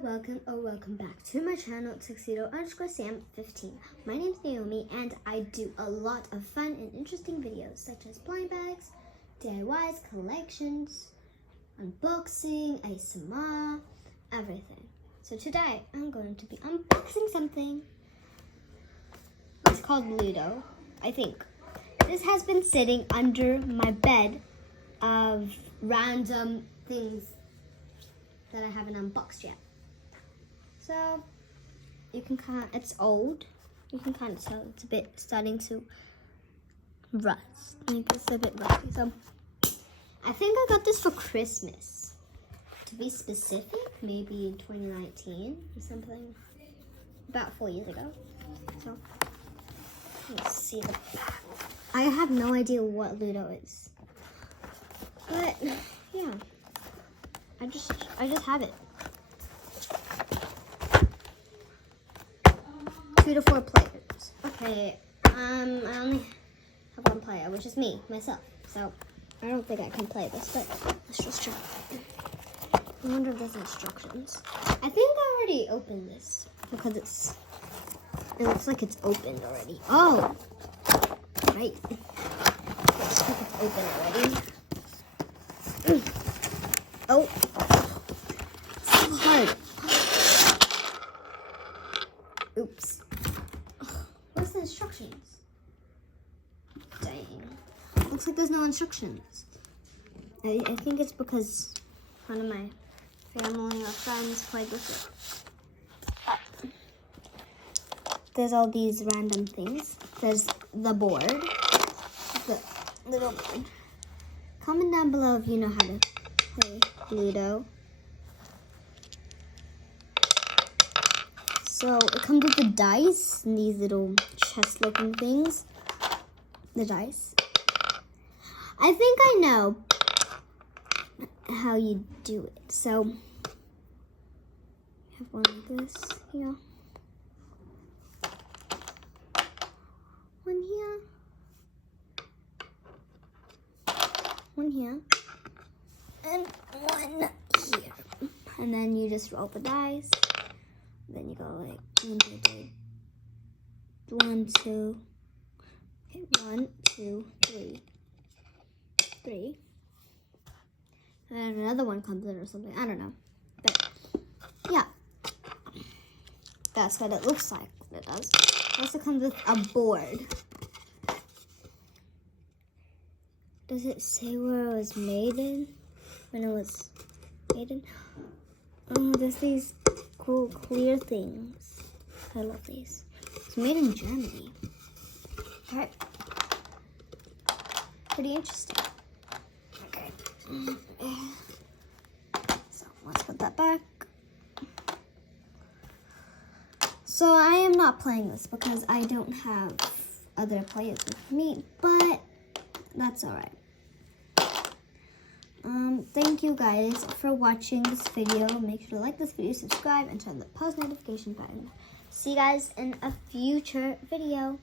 Welcome back to my channel, Tuxedo_Sam15. My name's Naomi and I do a lot of fun and interesting videos such as blind bags, DIYs, collections, unboxing, ASMR, everything. So today I'm going to be unboxing something. It's called Ludo, I think. This has been sitting under my bed of random things that I haven't unboxed yet. So you can it's old. You can kind of tell it's a bit starting to rust. Like it's a bit rusty. So I think I got this for Christmas. To be specific, maybe in 2019 or something. About 4 years ago. So let's see the back. I have no idea what Ludo is. But yeah. I just have it. 2 to 4 players. Okay, I only have one player, which is myself. So I don't think I can play this, but let's just try. I wonder if there's instructions. I think I already opened this because it looks like it's opened already. Oh, right. Looks like it's open already. Oh, so hard. Oops. Where's the instructions? Dang. Looks like there's no instructions. I think it's because one of my family or friends played with it. There's all these random things. There's the board. The little board. Comment down below if you know how to play Ludo. So it comes with the dice and these little chest-looking things. The dice. I think I know how you do it. So you have one like this here. One here. One here. And one here. And then you just roll the dice. Then you go like 1, 2, 3. And then another one comes in or something. I don't know. But yeah. That's what it looks like. It does. It also comes with a board. Does it say where it was made in? When it was made in? Oh, there's these cool clear things. I love these. It's made in Germany. Alright. Pretty interesting. Okay. So let's put that back. So I am not playing this because I don't have other players with me, but that's alright. Thank you guys for watching this video. Make sure to like this video, subscribe, and turn the post notification button. See you guys in a future video.